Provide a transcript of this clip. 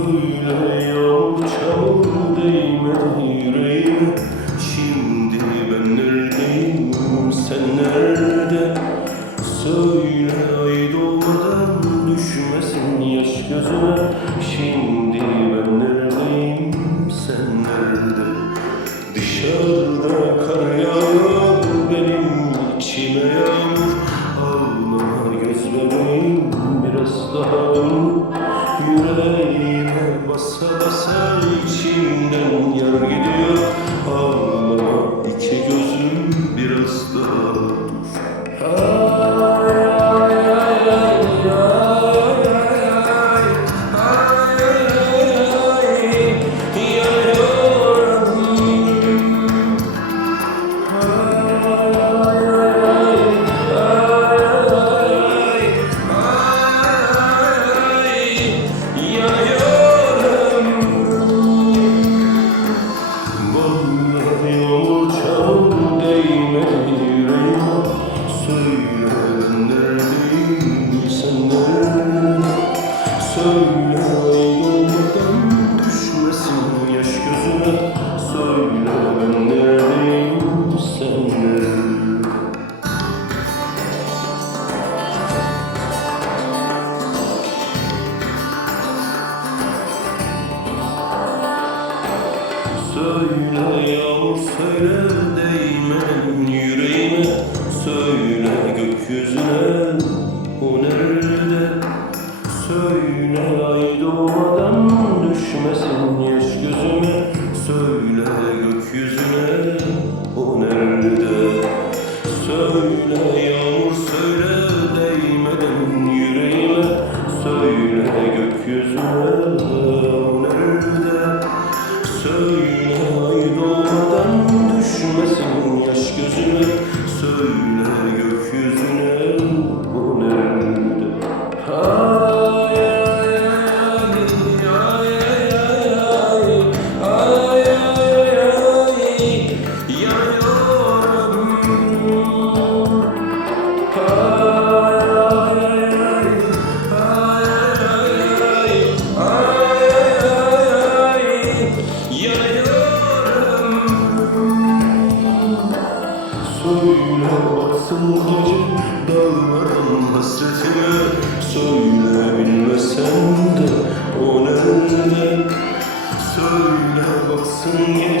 Söyle yağmur çamur değme yüreğime. Şimdi ben neredeyim, sen nerede? Söyle ay doğmadan düşmesin yaş gözüme. Şimdi ben neredeyim, sen nerede? Dışarıda kar yağıyor, benim içime yağmur. Ağlama göz bebeğim, biraz daha dur. Yüreğime basa basa içimden yar gidiyor. Ağlama iki gözüm, biraz daha dur. Ay ay ay ay ay ay ay yanıyorum. Yağmur çamur değmedi yüreğime. Söyle ben neredeyim, sen nerede? Söyle ay olmadan düşmesin yaş gözüme. Söyle ben neredeyim, sen nerede? Söyle yağmur söyle değme yüreğime. Söyle gökyüzüne, o nerede? Söyle ay doğmadan düşmesin yaş gözüme. Söyle gökyüzüne, o nerede? Söyle yağmur söyle değmeden yüreğime. Söyle gökyüzüne, o nerede? Söyle ay doğmadan düşmesin yaş gözüme. Söyle gökyüzüne, bu nerede? Ay ay ay ay ay ay yanıyorum. Söyle baksın gece dağların hasretine. Söyle bilmesen de o nerede? Söyle baksın gece